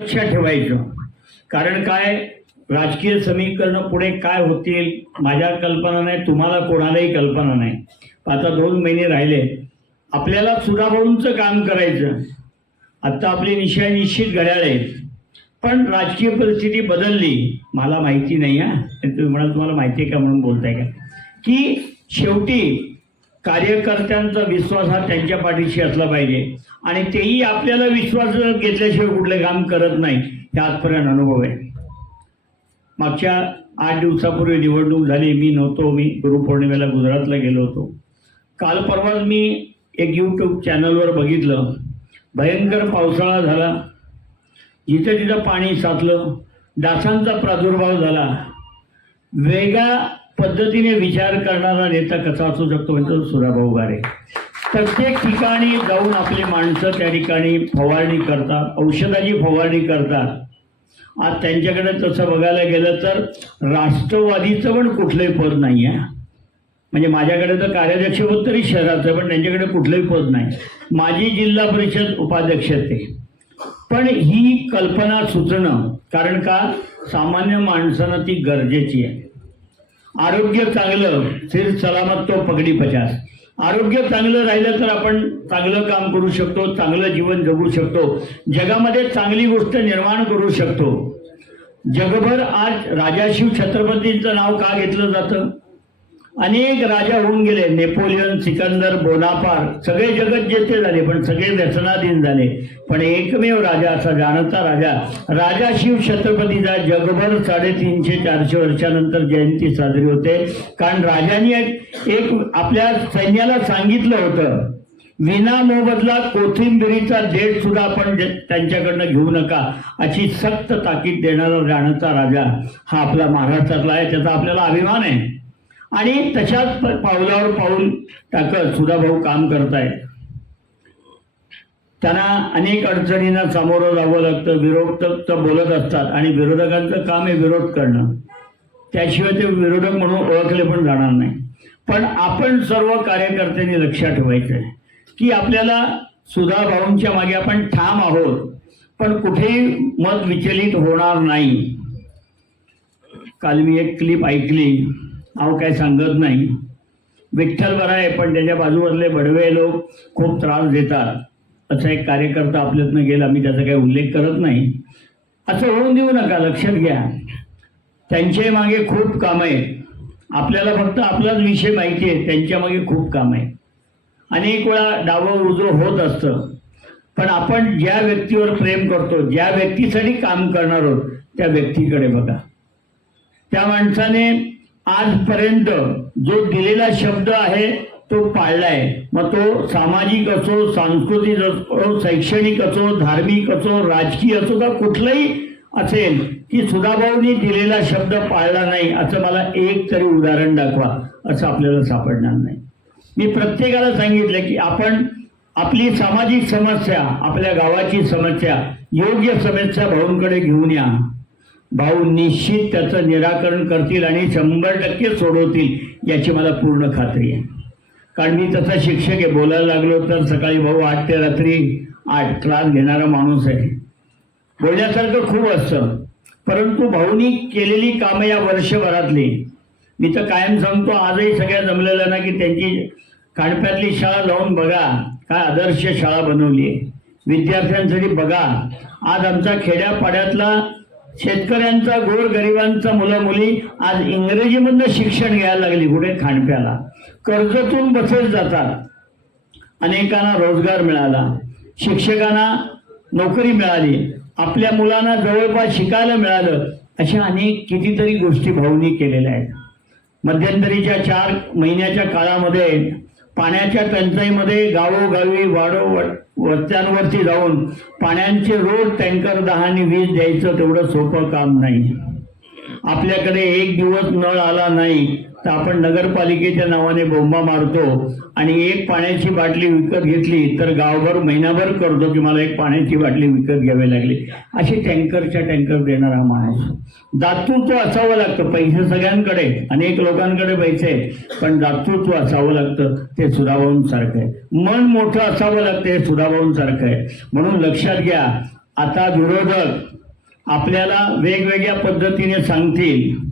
लक्षात ठेवायचं. कारण काय राजकीय समीकरण पुढे काय होतील माझ्या कल्पना नाही तुम्हाला कोणालाही कल्पना नाही. आता दोन महिने राहिले. आपल्याला सुधाभाऊंचं काम करायचं. आत्ता आपली निशय निश्चित घड्याळ आहे. पण राजकीय परिस्थिती बदलली. मला माहिती नाही हा. तुम्ही म्हणाल तुम्हाला माहिती आहे का म्हणून बोलताय का? की शेवटी कार्यकर्त्यांचा विश्वास हा त्यांच्या पाठीशी असला पाहिजे. आणि तेही आपल्याला विश्वास घेतल्याशिवाय कुठले काम करत नाही हे आजपर्यंत अनुभव आहे. मागच्या आठ दिवसापूर्वी निवडणूक झाली मी नव्हतो मी गुरुपौर्णिमेला गुजरातला गेलो होतो. काल परवाच मी एक यूट्यूब चॅनलवर बघितलं भयंकर पावसाळा झाला. जिथं तिथं पाणी साचलं डासांचा प्रादुर्भाव झाला. वेगळा पद्धतीने विचार करणारा नेता कसा असू शकतो म्हणजे सुराभाऊ गारे प्रत्येक ठिकाणी जाऊन आपली माणसं त्या ठिकाणी फवारणी करतात औषधाची फवारणी करतात. आज त्यांच्याकडे तसं बघायला गेलं तर राष्ट्रवादीचं पण कुठलंही पद नाही आहे. म्हणजे माझ्याकडे तर कार्याध्यक्षपद तरी शहराचं आहे, पण त्यांच्याकडे कुठलंही पद नाही. माझी जिल्हा परिषद उपाध्यक्ष ते. पण ही कल्पना सुचणं कारण का? सामान्य माणसानं ती गरजेची आहे. आरोग्य चांगलं फिर सलामत तो पगडी पचास. आरोग्य चांगलं राहिलं तर आपण चांगलं काम करू शकतो चांगलं जीवन जगू शकतो. जगामध्ये चांगली गोष्ट निर्माण करू शकतो. जगभर आज राजाशिव छत्रपतींचं नाव का घेतलं जातं? अनेक राजा होऊन गेले. नेपोलियन सिकंदर बोनापार सगळे जगत जेते झाले पण सगळे व्यसनाधीन झाले. पण एकमेव राजा असा जाणता राजा राजा शिव छत्रपतीचा जगभर साडेतीनशे चारशे वर्षानंतर जयंती साजरी होते. कारण राजांनी एक एक आपल्या सैन्याला सांगितलं होतं विना मोबदला कोथिंबिरीचा देठ सुद्धा आपण त्यांच्याकडनं घेऊ नका. अशी सक्त ताकीद देणारा जाणता राजा हा आपला महाराष्ट्रातला आहे. त्याचा आपल्याला अभिमान आहे. आणि तशाच पावलावर पाऊल टाकत सुधाभाऊ काम करतायत. त्यांना अनेक अडचणींना सामोरं जावं लागतं विरोधक तर बोलत असतात आणि विरोधकांचं काम हे विरोध करणं. त्याशिवाय ते विरोधक म्हणून ओळखले पण जाणार नाही. पण आपण सर्व कार्यकर्त्यांनी लक्षात ठेवायचं आहे की आपल्याला सुधाभाऊंच्या मागे आपण ठाम आहोत पण कुठेही मत विचलित होणार नाही. काल मी एक क्लिप ऐकली. अहो काय सांगत नाही. विठ्ठल बरा आहे पण त्याच्या बाजूवरले बडवे लोक खूप त्रास देतात. असा एक कार्यकर्ता आपल्यातनं गेला मी त्याचा काही उल्लेख करत नाही. असं होऊन देऊ नका लक्षात घ्या. त्यांचे मागे खूप काम आहे आपल्याला फक्त आपलाच विषय माहिती आहे त्यांच्या मागे खूप काम आहे अनेक वेळा डावं उजवं होत असतं. पण आपण ज्या व्यक्तीवर प्रेम करतो ज्या व्यक्तीसाठी काम करणार आहोत त्या व्यक्तीकडे बघा. त्या माणसाने आजपर्यंत जो दिलेला शब्द आहे तो पाळलाय. मग तो सामाजिक असो सांस्कृतिक असो शैक्षणिक असो धार्मिक असो राजकीय असो का कुठलंही असेल की सुधाभाऊनी दिलेला शब्द पाळला नाही असं मला एक तरी उदाहरण दाखवा असं आपल्याला सापडणार नाही. मी प्रत्येकाला सांगितलं की आपण आपली सामाजिक समस्या आपल्या गावाची समस्या योग्य समस्या भाऊंकडे घेऊन या. भाऊ निश्चित त्याचं निराकरण करतील आणि शंभर टक्के सोडवतील याची मला पूर्ण खात्री आहे. कारण मी तसा शिक्षक आहे बोलायला लागलो तर सकाळी भाऊ आठ ते रात्री आठ क्लास घेणारा माणूस आहे. बोलण्यासारखं खूप असतं. परंतु भाऊनी केलेली कामं या वर्षभरातली मी तर कायम सांगतो आजही सगळ्या जमलेल्या ना की त्यांची काणप्यातली शाळा जाऊन बघा काय आदर्श शाळा बनवली आहे. विद्यार्थ्यांसाठी बघा. आज आमचा खेड्यापाड्यातला शेतकऱ्यांचा गोर गरिबांचा मुलं मुली आज इंग्रजीमधनं शिक्षण घ्यायला लागली कुठे? खांडप्याला कर्जतून बसेस जातात. अनेकांना रोजगार मिळाला. शिक्षकांना नोकरी मिळाली. आपल्या मुलांना जवळपास शिकायला मिळालं. अशा अनेक कितीतरी गोष्टी भाऊनी केलेल्या आहेत. मध्यंतरीच्या चार महिन्याच्या काळामध्ये पाण्याच्या टंचाईमध्ये गावोगावी वाडो वस्त्यांवरती जाऊन पाण्याचे रोज टँकर दहानी वीज द्यायचं तेवढं सोपं काम नाही. आपल्याकडे एक दिवस नळ आला नाही तर आपण नगरपालिकेच्या नावाने बोंबा मारतो आणि एक पाण्याची बाटली विकत घेतली तर गावभर महिनाभर करतो की मला एक पाण्याची बाटली विकत घ्यावी लागली. अशी टँकरच्या टँकर देणारा माणूस. दातृत्व असावं लागतं. पैसे सगळ्यांकडे अनेक लोकांकडे पैसे आहेत, पण दातृत्व असावं लागतं. ते सुधाभाऊंसारखं आहे. मन मोठं असावं लागतं हे सुधाभाऊंसारखं आहे. म्हणून लक्षात घ्या आता विरोधक आपल्याला वेगवेगळ्या पद्धतीने सांगतील.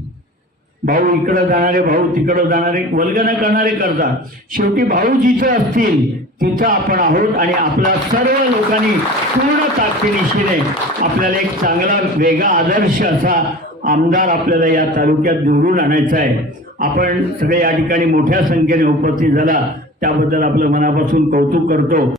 भाऊ इकडं जाणारे भाऊ तिकडं जाणारे वल्गना करणारे करतात शेवटी भाऊ जिथं असतील तिथं आपण आहोत आणि आपल्या सर्व लोकांनी पूर्ण ताकदीनिशीने आपल्याला एक चांगला वेगळा आदर्श असा आमदार आपल्याला या तालुक्यात निवडून आणायचा आहे. आपण सगळे या ठिकाणी मोठ्या संख्येने उपस्थित झाला. त्याबद्दल आपलं मनापासून कौतुक करतो.